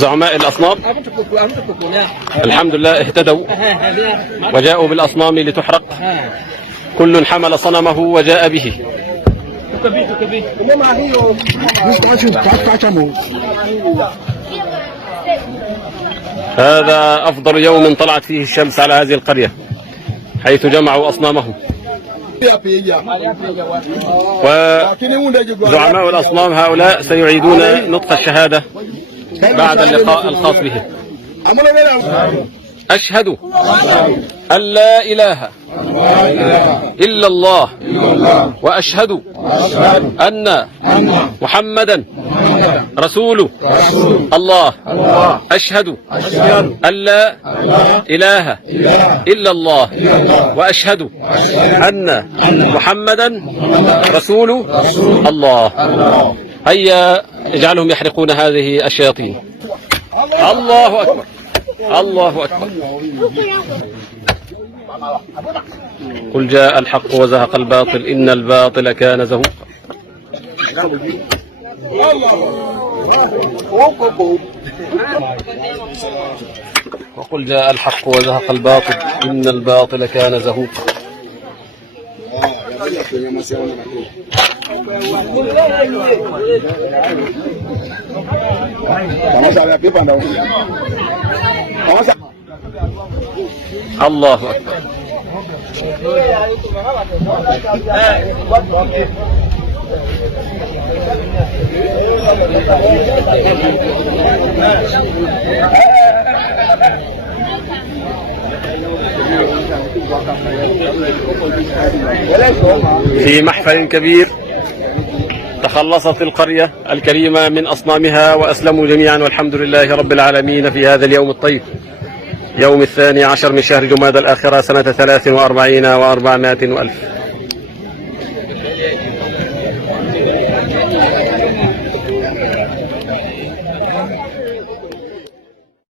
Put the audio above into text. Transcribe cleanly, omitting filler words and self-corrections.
زعماء الأصنام الحمد لله اهتدوا وجاءوا بالأصنام لتحرق. كل حمل صنمه وجاء به. هذا أفضل يوم طلعت فيه الشمس على هذه القرية، حيث جمعوا أصنامهم. وزعماء الأصنام هؤلاء سيعيدون نطق الشهادة بعد اللقاء الخاص به. أشهد أن لا إله إلا الله وأشهد أن محمدا رسول الله. أشهد أن لا إله إلا الله وأشهد أن محمدا رسول الله. هيا اجعلهم يحرقون هذه الشياطين. الله أكبر، الله أكبر. قل جاء الحق وزهق الباطل إن الباطل كان زهوقا. وقل جاء الحق وزهق الباطل إن الباطل كان زهوقا. الله أكبر. في محفل كبير تخلصت القرية الكريمة من أصنامها وأسلموا جميعا، والحمد لله رب العالمين في هذا اليوم الطيب، يوم 12 من شهر جمادى الآخرة سنة 43 و400 وألف.